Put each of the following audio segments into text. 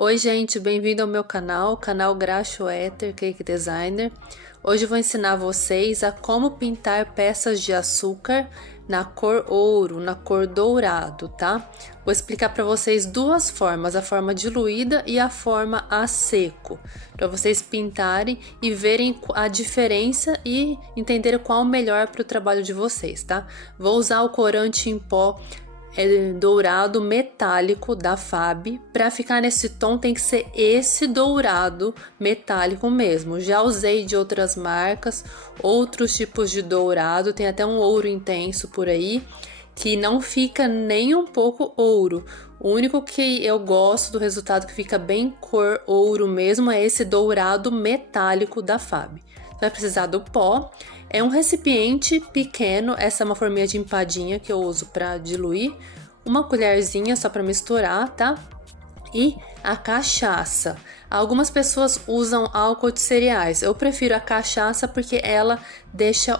Oi gente, bem-vindo ao meu canal Graxo Éter Cake Designer. Hoje eu vou ensinar vocês a como pintar peças de açúcar na cor ouro, na cor dourado, tá? Vou explicar para vocês duas formas, a forma diluída e a forma a seco, para vocês pintarem e verem a diferença e entenderem qual o melhor para o trabalho de vocês, tá? Vou usar o corante em pó dourado metálico da FAB. Para ficar nesse tom tem que ser esse dourado metálico mesmo. Já usei de outras marcas, outros tipos de dourado, tem até um ouro intenso por aí, que não fica nem um pouco ouro. O único que eu gosto do resultado, que fica bem cor ouro mesmo, é esse dourado metálico da FAB. Vai precisar do pó, é um recipiente pequeno, essa é uma forminha de empadinha que eu uso para diluir, uma colherzinha só para misturar, tá? E a cachaça. Algumas pessoas usam álcool de cereais, eu prefiro a cachaça porque ela deixa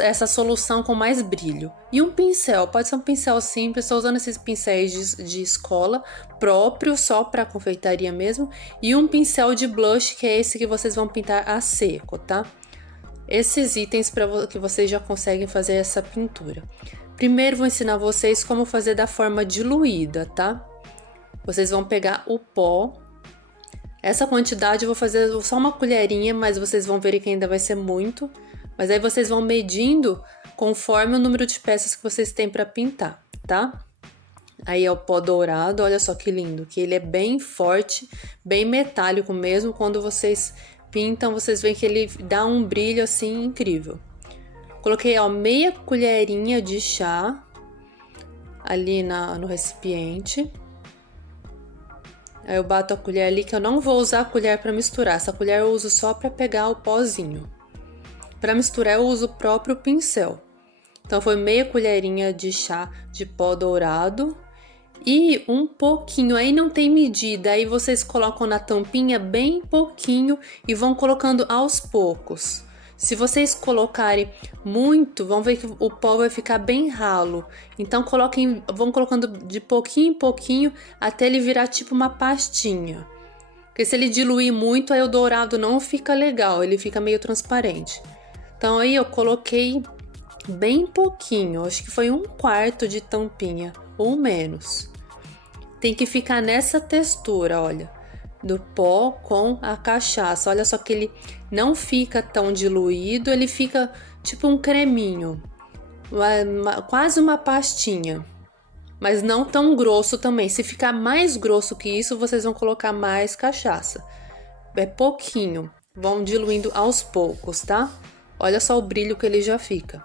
essa solução com mais brilho. E um pincel, pode ser um pincel simples, estou usando esses pincéis de escola próprio, só para confeitaria mesmo. E um pincel de blush, que é esse que vocês vão pintar a seco, tá? Esses itens para que vocês já conseguem fazer essa pintura. Primeiro vou ensinar vocês como fazer da forma diluída, tá? Vocês vão pegar o pó. Essa quantidade eu vou fazer só uma colherinha, mas vocês vão ver que ainda vai ser muito. Mas aí vocês vão medindo conforme o número de peças que vocês têm para pintar, tá? Aí é o pó dourado, olha só que lindo, que ele é bem forte, bem metálico mesmo. Quando vocês pintam, vocês veem que ele dá um brilho assim incrível. Coloquei, ó, meia colherinha de chá ali no recipiente. Aí eu bato a colher ali, que eu não vou usar a colher para misturar. Essa colher eu uso só para pegar o pozinho. Para misturar eu uso o próprio pincel. Então foi meia colherinha de chá de pó dourado e um pouquinho. Aí não tem medida, aí vocês colocam na tampinha bem pouquinho e vão colocando aos poucos. Se vocês colocarem muito, vão ver que o pó vai ficar bem ralo. Então vão colocando de pouquinho em pouquinho até ele virar tipo uma pastinha. Porque se ele diluir muito, aí o dourado não fica legal, ele fica meio transparente. Então aí eu coloquei bem pouquinho, acho que foi 1/4 de tampinha ou menos. Tem que ficar nessa textura, olha, do pó com a cachaça. Olha só que ele não fica tão diluído, ele fica tipo um creminho, quase uma pastinha, mas não tão grosso também. Se ficar mais grosso que isso, vocês vão colocar mais cachaça. É pouquinho, vão diluindo aos poucos, tá? Olha só o brilho que ele já fica.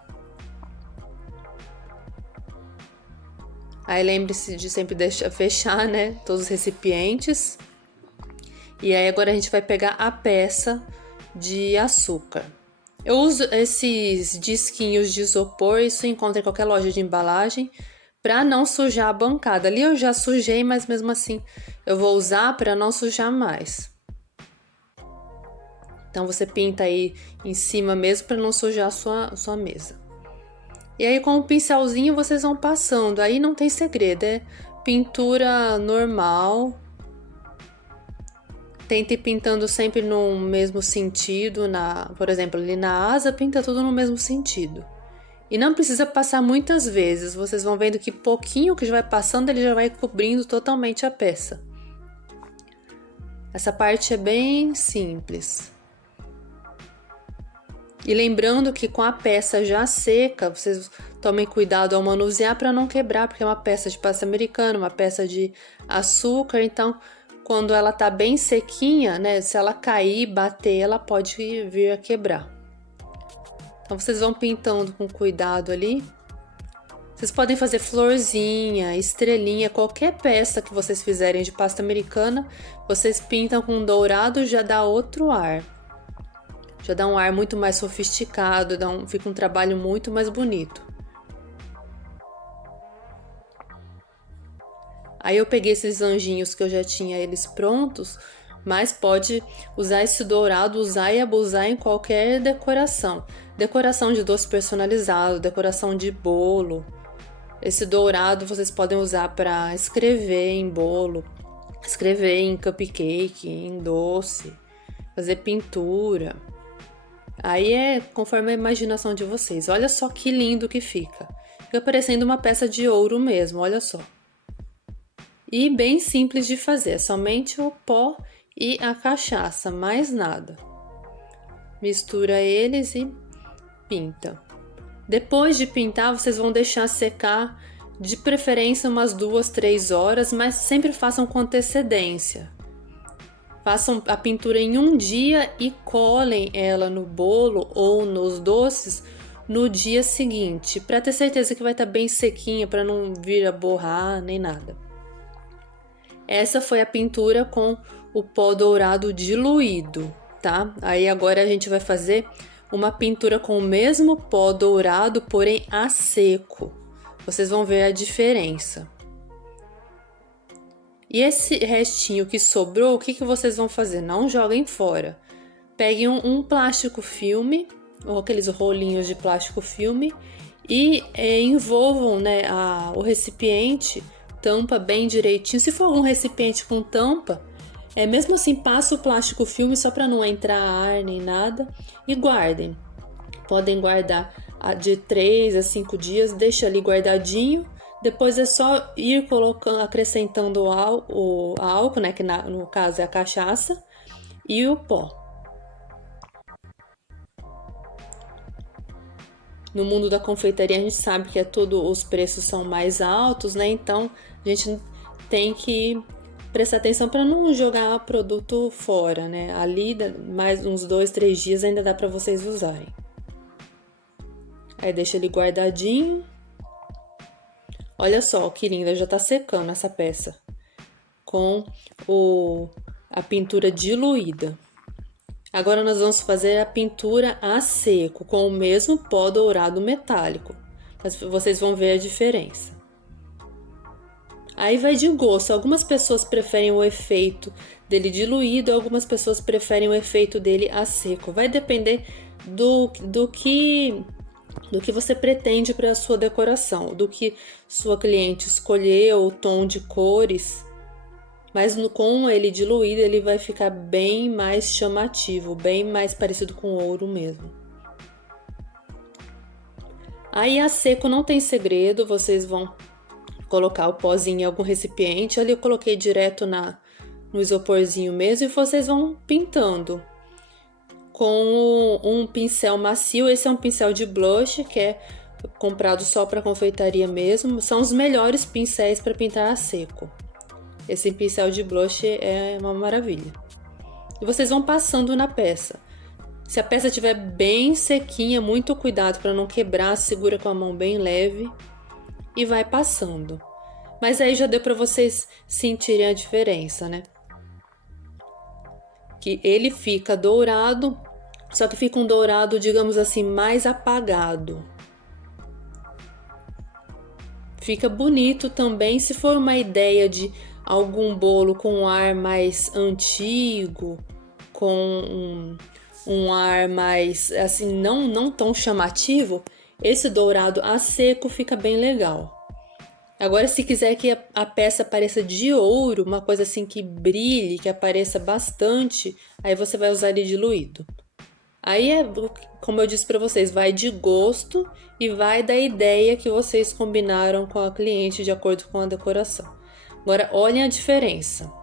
Aí lembre-se de sempre fechar, né, todos os recipientes. E aí agora a gente vai pegar a peça de açúcar. Eu uso esses disquinhos de isopor, isso encontra em qualquer loja de embalagem, para não sujar a bancada. Ali eu já sujei, mas mesmo assim eu vou usar para não sujar mais. Então você pinta aí em cima mesmo para não sujar a sua mesa. E aí com o pincelzinho vocês vão passando, aí não tem segredo, é pintura normal. Tente pintando sempre no mesmo sentido, por exemplo, ali na asa, pinta tudo no mesmo sentido. E não precisa passar muitas vezes, vocês vão vendo que pouquinho que já vai passando, ele já vai cobrindo totalmente a peça. Essa parte é bem simples. E lembrando que com a peça já seca, vocês tomem cuidado ao manusear para não quebrar, porque é uma peça de pasta americana, uma peça de açúcar, então quando ela tá bem sequinha, né, se ela cair, bater, ela pode vir a quebrar. Então vocês vão pintando com cuidado ali. Vocês podem fazer florzinha, estrelinha, qualquer peça que vocês fizerem de pasta americana, vocês pintam com dourado, já dá outro ar. Já dá um ar muito mais sofisticado, fica um trabalho muito mais bonito. Aí eu peguei esses anjinhos que eu já tinha eles prontos, mas pode usar esse dourado, usar e abusar em qualquer decoração. Decoração de doce personalizado, decoração de bolo. Esse dourado vocês podem usar para escrever em bolo. escrever em cupcake, em doce, fazer pintura. Aí é conforme a imaginação de vocês. Olha só que lindo que fica. Fica parecendo uma peça de ouro mesmo, olha só. E bem simples de fazer, somente o pó e a cachaça, mais nada. Mistura eles e pinta. Depois de pintar, vocês vão deixar secar, de preferência umas 2, 3 horas, mas sempre façam com antecedência. Façam a pintura em um dia e colhem ela no bolo ou nos doces no dia seguinte, para ter certeza que vai estar bem sequinha, para não vir a borrar nem nada. Essa foi a pintura com o pó dourado diluído, tá? Aí agora a gente vai fazer uma pintura com o mesmo pó dourado, porém a seco. Vocês vão ver a diferença. E esse restinho que sobrou, o que vocês vão fazer? Não joguem fora. Peguem um plástico filme, ou aqueles rolinhos de plástico filme, e envolvam, né, o recipiente, tampa bem direitinho. Se for algum recipiente com tampa, mesmo assim, passa o plástico filme só para não entrar ar nem nada e guardem. Podem guardar de 3 a 5 dias, deixa ali guardadinho. Depois é só ir colocando, acrescentando o álcool, né, que no caso é a cachaça, e o pó. No mundo da confeitaria a gente sabe que os preços são mais altos, né? Então a gente tem que prestar atenção para não jogar produto fora, né? Ali mais uns 2, 3 dias ainda dá para vocês usarem. Aí deixa ele guardadinho. Olha só que linda, já tá secando essa peça com a pintura diluída. Agora nós vamos fazer a pintura a seco com o mesmo pó dourado metálico. Mas vocês vão ver a diferença. Aí vai de gosto. Algumas pessoas preferem o efeito dele diluído, algumas pessoas preferem o efeito dele a seco. Vai depender do que você pretende para a sua decoração, do que sua cliente escolheu, o tom de cores. Mas com ele diluído, ele vai ficar bem mais chamativo, bem mais parecido com ouro mesmo. Aí a seco não tem segredo, vocês vão colocar o pozinho em algum recipiente. Ali eu coloquei direto no isoporzinho mesmo e vocês vão pintando com um pincel macio. Esse é um pincel de blush que é comprado só para confeitaria mesmo. São os melhores pincéis para pintar a seco. Esse pincel de blush é uma maravilha. E vocês vão passando na peça. Se a peça estiver bem sequinha, muito cuidado para não quebrar, segura com a mão bem leve e vai passando. Mas aí já deu para vocês sentirem a diferença, né? Que ele fica dourado, só que fica um dourado, digamos assim, mais apagado. Fica bonito também se for uma ideia de algum bolo com um ar mais antigo, com um ar mais, assim, não tão chamativo. Esse dourado a seco fica bem legal. Agora, se quiser que a peça pareça de ouro, uma coisa assim que brilhe, que apareça bastante, aí você vai usar ele diluído. Aí como eu disse para vocês, vai de gosto e vai da ideia que vocês combinaram com a cliente de acordo com a decoração. Agora, olhem a diferença.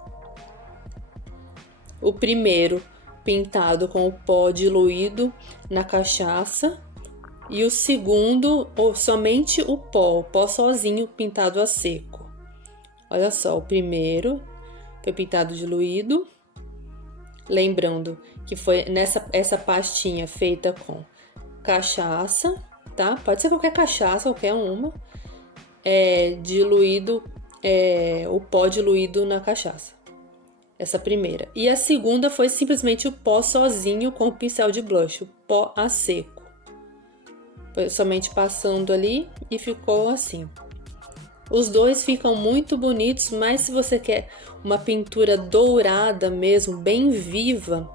O primeiro pintado com o pó diluído na cachaça e o segundo somente o pó sozinho pintado a seco. Olha só, o primeiro foi pintado diluído. Lembrando que foi essa pastinha feita com cachaça, tá? Pode ser qualquer cachaça, qualquer uma. Diluído, o pó diluído na cachaça. Essa primeira. E a segunda foi simplesmente o pó sozinho com o pincel de blush, o pó a seco. Foi somente passando ali e ficou assim. Os dois ficam muito bonitos, mas se você quer uma pintura dourada mesmo, bem viva,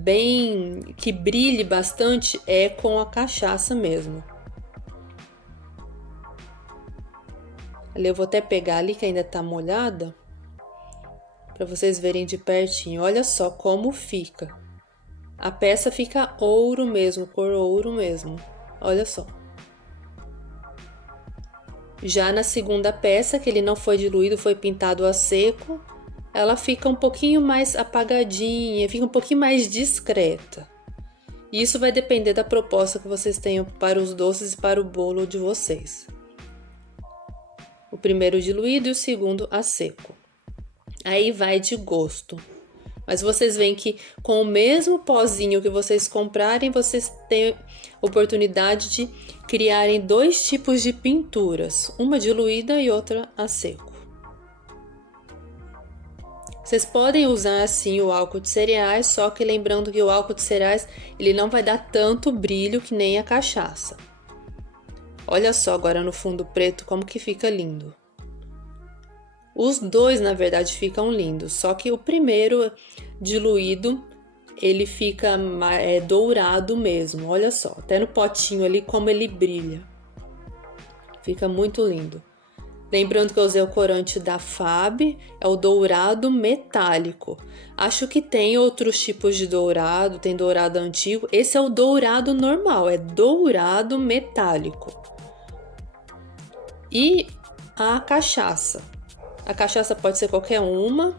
bem que brilhe bastante, é com a cachaça mesmo. Ali eu vou até pegar ali que ainda tá molhada para vocês verem de pertinho. Olha só como fica. A peça fica ouro mesmo, cor ouro mesmo. Olha só. Já na segunda peça, que ele não foi diluído, foi pintado a seco, ela fica um pouquinho mais apagadinha, fica um pouquinho mais discreta. Isso vai depender da proposta que vocês tenham para os doces e para o bolo de vocês. O primeiro diluído e o segundo a seco. Aí vai de gosto. Mas vocês veem que com o mesmo pozinho que vocês comprarem, vocês têm oportunidade de criarem dois tipos de pinturas, uma diluída e outra a seco. Vocês podem usar assim o álcool de cereais, só que lembrando que o álcool de cereais ele não vai dar tanto brilho que nem a cachaça. Olha só agora no fundo preto como que fica lindo. Os dois, na verdade, ficam lindos, só que o primeiro diluído, ele fica dourado mesmo, olha só, até no potinho ali como ele brilha. Fica muito lindo. Lembrando que eu usei o corante da Fab, é o dourado metálico. Acho que tem outros tipos de dourado, tem dourado antigo, esse é o dourado normal, é dourado metálico. E a cachaça. A cachaça pode ser qualquer uma,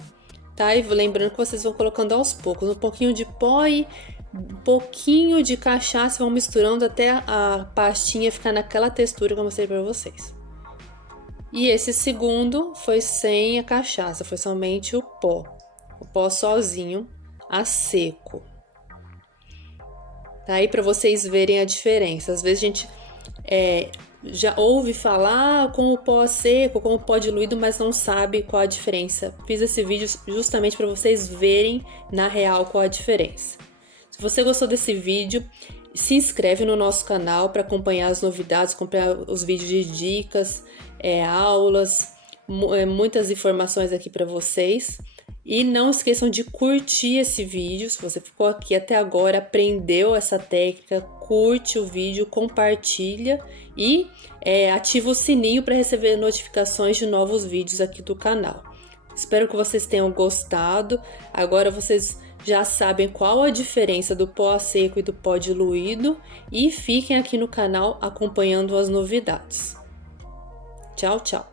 tá? E lembrando que vocês vão colocando aos poucos, um pouquinho de pó e um pouquinho de cachaça, vão misturando até a pastinha ficar naquela textura que eu mostrei para vocês. E esse segundo foi sem a cachaça, foi somente o pó sozinho, a seco. Tá aí para vocês verem a diferença. Às vezes a gente já ouve falar com o pó seco, com o pó diluído, mas não sabe qual a diferença. Fiz esse vídeo justamente para vocês verem na real qual a diferença. Se você gostou desse vídeo, se inscreve no nosso canal para acompanhar as novidades, acompanhar os vídeos de dicas, aulas, muitas informações aqui para vocês. E não esqueçam de curtir esse vídeo. Se você ficou aqui até agora, aprendeu essa técnica, curte o vídeo, compartilha e ativa o sininho para receber notificações de novos vídeos aqui do canal. Espero que vocês tenham gostado. Agora vocês já sabem qual a diferença do pó a seco e do pó diluído e fiquem aqui no canal acompanhando as novidades. Tchau, tchau!